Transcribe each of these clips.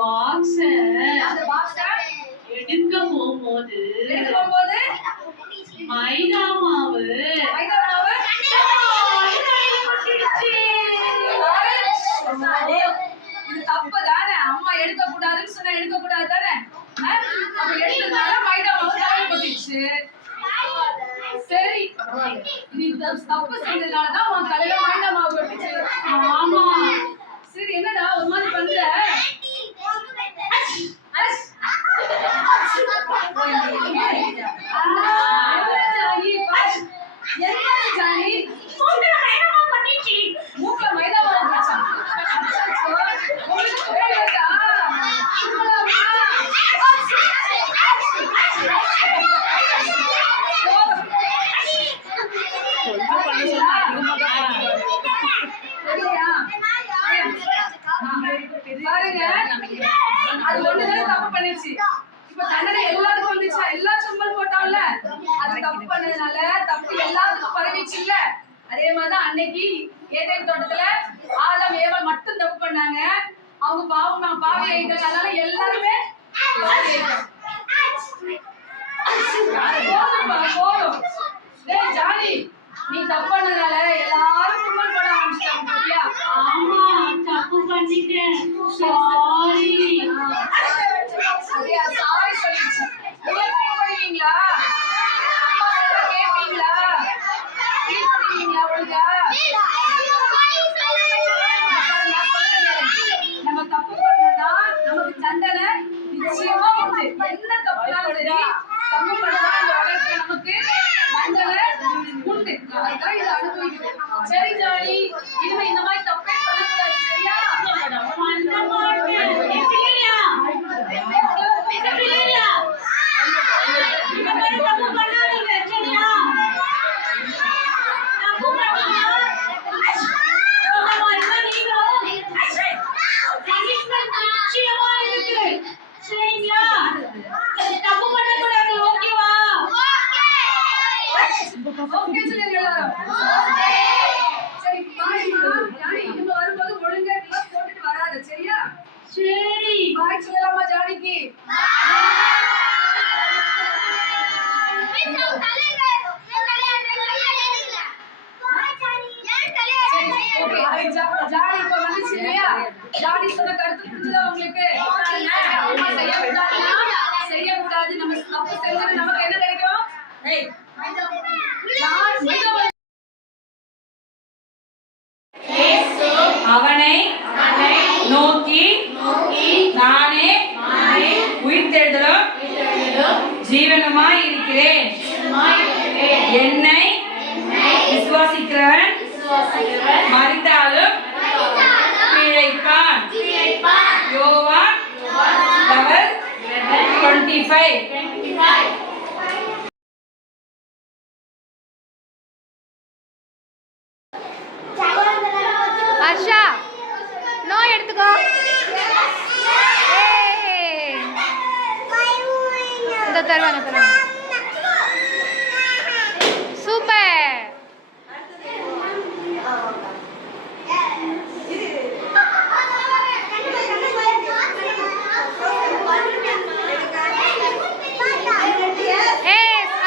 பாக்ஸ எடுக்க போகும்போது மைதா மாவு இது தப்பு தானே? அம்மா எடுக்க கூடாதுன்னு சொன்னா எடுக்க கூடாது தானே? அப்ப எடுத்ததால மைதா மாவு தலையில கொட்டிடுச்சு. சரி, நீ தப்பு செஞ்சதுனாலதான் உன் தலையில மைதா மாவு கொட்டிச்சு. ஆமா. சரி, என்னடா ஒரு மாதிரி பண்ற? அது ஒண்ணுதான் தப்பு பண்ணிச்சு. இப்ப தண்டனை எல்லாருக்கும் வந்துச்சா? எல்லா சும்மல் போட்டான்ல, அது தப்பு பண்ணதுனால தப்பு எல்லாத்துக்கும் பரவிச்சு இல்ல. அதே மாதிரிதான் அன்னைக்கு ஏதேன் தோட்டத்துல ஆதாம் ஏவாள் மட்டும் தப்பு பண்ணாங்க. அவங்க பாவி ஆயிட்டாங்க. அதனால எல்லாருமே போதும். டேய் ஜானி, நீ தப்பு பண்ணதுனால எல்லாரும் சும்மல் போட ஆரம்பிச்சிட்டாங்க. சரியா? ஆமா, தப்பு பண்ணிட்டேன். சாரி. சரியா? சாரி சொல்லிச்சு. நீங்க பண்ணுவீங்களா? அம்மா சொல்றத கேட்பீங்களா? கேட்பீங்களா ஒழுங்கா? நம்ம தப்பு பண்ணா நமக்கு தண்டனை நிச்சயமா உண்டு. என்ன தப்புனாலும் சரி, தப்பு பண்ணா இந்த உலகத்துல நமக்கு தண்டனை உண்டு. அதுதான் இதை அனுபவிக்கணும். சரி ஜானி, இனிமே இந்த மாதிரி தப்பே பண்ணக்கூடாது. சரியா? பண்ண மாட்டேன். ஓகே சொல்லுங்க எல்லாரும். சரி பாய்மா, ஜானி இனிமே வரும்போது ஒழுங்கா ட்ரெஸ் போட்டுட்டு வராத. சரியா? சரி. பாய் சொல்லலாமா ஜானிக்கு? ஜானி இப்ப வந்துச்சு இல்லையா? ஜானி சொன்ன கருத்து புரிஞ்சுதா உங்களுக்கு? அம்மா செய்யக்கூடாது. நம்ம தப்பு செஞ்சது நமக்கு என்ன கிடைக்கும்? அவனை நோக்கி நானே உயிர்த்தெழுதலும் ஜீவனுமாய் இருக்கிறேன். என்னை விசுவாசிக்கிறவன் மரித்தாலும் பிழைப்பான். யோவான் 11:25. ஹர்ஷா, நோ எடுத்துக்கோ. இந்த தருவாங்க. சூப்பர்.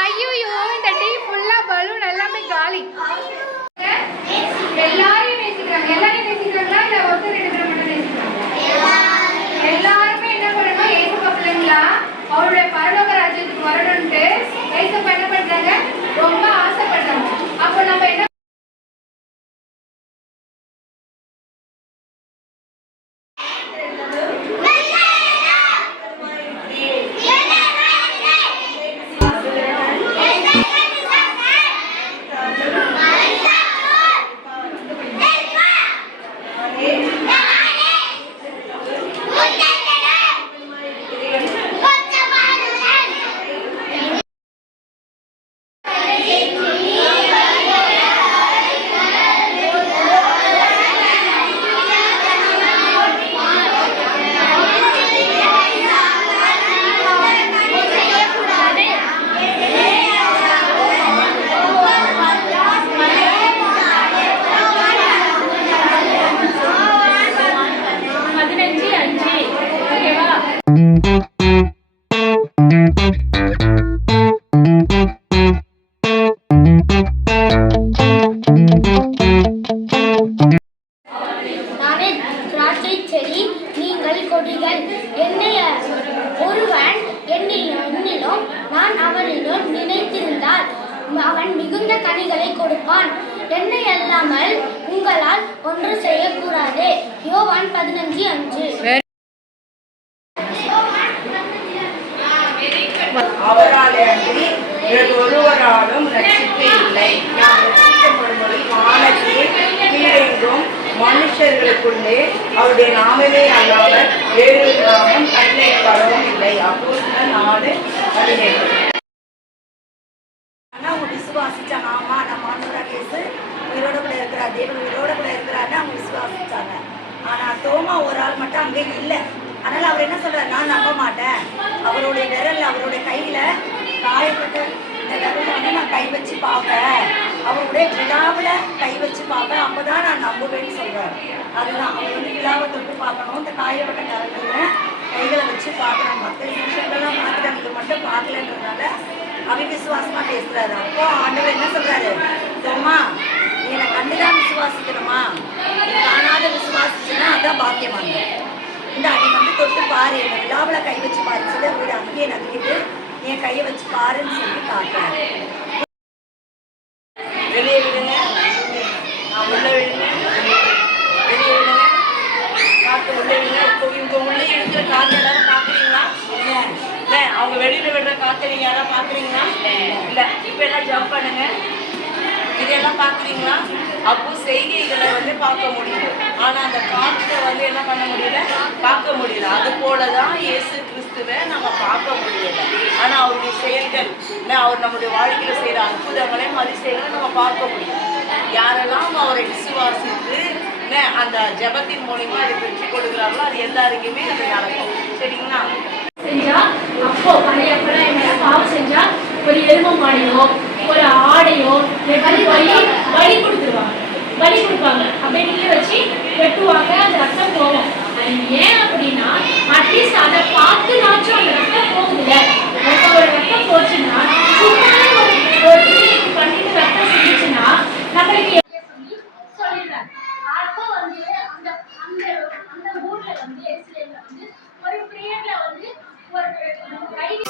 ஐயோ, இந்த டீ ஃபுல்லா பலூன் எல்லாமே காலி. எல்லாரையும் நேசிக்கிறாங்களா? இல்ல ஒருத்தர் ரெண்டு பேரும் மட்டும் நேசிக்கிறாங்களா? எல்லாருமே என்ன பண்ணணும்? ஏசப்பா பிள்ளைங்களா அவருடைய பரலோக ராஜ்யத்துக்கு வரணும்ட்டு ஏசப்பா என்ன பண்றாங்க? ரொம்ப ஆசைப்படுறாங்க. அப்போ நம்ம என்ன நான் அவனிடம் நினைத்திருந்தால் அவன் மிகுந்த கனிகளை கொடுப்பான். என்னை அல்லாமல் உங்களால் ஒன்று செய்யக்கூடாது. யோவான் 15:5. அவராலே அன்றி வேறு ஒருவராலும் ரட்சிப்பு இல்லை. நாம் ரட்சிக்கப்படும்படி வானத்தில் கீழெங்கும் மனுஷர்களுக்குள்ளே அவருடைய நாமமே அல்லாமல் வேறு நாமம் கட்டளைப்படவும் இல்லை. அப்போஸ்தலர் 4:17. ஆனால் அவங்க விசுவாசிச்சாங்க. ஆமா நம்ம ஆண்டவராக இயேசு உயிரோட கூட இருக்கிறார், தேவன் உயிரோட கூட இருக்கிறாருன்னு அவங்க விசுவாசிச்சாங்க. ஆனால் தோமா ஒரு ஆள் மட்டும் அங்கே இல்லை. அதனால் அவர் என்ன சொல்றாரு, நான் நம்ப மாட்டேன். அவருடைய விரல், அவருடைய கையில காயப்பட்ட இந்த விரல்ல வந்து நான் கை வச்சு பார்ப்பேன், அவருடைய விழாவில் கை வச்சு பார்ப்பேன், அப்போதான் நான் நம்புவேன்னு சொல்றாரு. அதுதான் அவர் வந்து விழாவை தொட்டு பார்க்கணும், இந்த காயப்பட்ட கரங்களை கைகளை வச்சு பார்க்கணும். மற்ற விஷயங்கள்லாம் பார்த்துட்டாங்க, இது மட்டும் பார்க்கலன்றதுனால அவிவிசுவாசமா பேசுறாரு. அப்போ ஆண்டவர் என்ன சொல்றாரு, தோமா நீ என்னை கண்டுதான் விசுவாசிக்கணுமா, நீ காணாத விசுவாசிச்சுன்னா அதான் பாக்கியமாங்க. இந்த நீ வந்து தொட்டு பாரு, என்னை விழாவில் கை வச்சு பாருன்னு சொல்லி அவருடைய அங்கேயே நம்பிக்கிட்டு என் கையை வச்சு பாருன்னு சொல்லி காட்டுறாரு. வெளியே விடுங்க, உள்ள விடுங்க, வெளியே விடுங்க, காற்று உள்ள விடுங்க. இப்போ உள்ளே இருக்கிற காற்று எல்லாரும் பார்க்குறீங்களா? இல்லை, அவங்க வெளியில விடுற காற்று நீங்கள் யாராவது பார்க்குறீங்களா? இல்லை. இப்போ எல்லாம் ஜம்ப் பண்ணுங்க. இதெல்லாம் பார்க்குறீங்களா? அப்போ செய்கைகளை வந்து பார்க்க முடியுது, ஆனால் அந்த காற்றை வந்து என்ன பண்ண முடியல, பார்க்க முடியல. அது போல தான் இயேசு கிறிஸ்துவை நம்ம பார்க்க முடியல. ஆனால் அவருடைய செயல்கள், அவர் நம்முடைய வாழ்க்கையில் செய்கிற அற்புதங்களையும் அதிசயங்களை நம்ம பார்க்க முடியும். யாரெல்லாம் அவரை விசுவாசித்து அந்த ஜபத்தின் மூலியமா அதை பெற்றுக் கொடுக்குறாங்களோ அது எல்லாருக்குமே அது நடக்கும். சரிங்களா? செஞ்சா அப்போ பழைய பாவம் செஞ்சா ஒரு எலும்பு மாடையோ ஒரு ஆடையோ பலி கொடுத்துருவாங்க, பலி கொடுப்பாங்க. அப்படியே நீங்க வச்சு வெட்டுவாங்க, அந்த ரத்தம் போகும். அது ஏன் அப்படின்னா அட்லீஸ்ட் அதை பார்த்து நாச்சும் அந்த ரத்தம் போகுதுல. ஒரு ரத்தம் போச்சுன்னா சும்மா ஒரு பண்ணிட்டு ரத்தம் செஞ்சுச்சுன்னா நம்மளுக்கு சொல்லிடுறாங்க. அப்போ வந்து அந்த அந்த அந்த ஊர்ல வந்து எஸ்லேம்ல வந்து ஒரு பிரேயர்ல வந்து ஒரு கைதி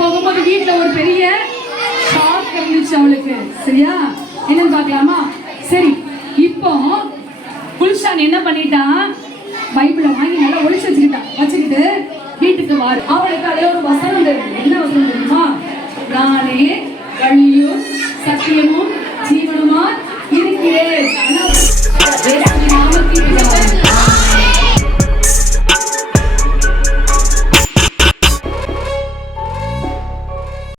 போகும்போது வீட்டில் ஒரு பெரிய ஷாக் இருந்துச்சு அவளுக்கு. சரியா? என்னன்னு பார்க்கலாமா? சரி, இப்போ குல்ஷான் என்ன பண்ணிட்டான், பைபிளை வாங்கி நல்லா ஒழிச்சு வச்சுக்கிட்டு வீட்டுக்கு வாரு. அவளுக்கு அதே ஒரு வசனம் தெரியும். என்ன வசனம் தெரியுமா? நானே வழியும்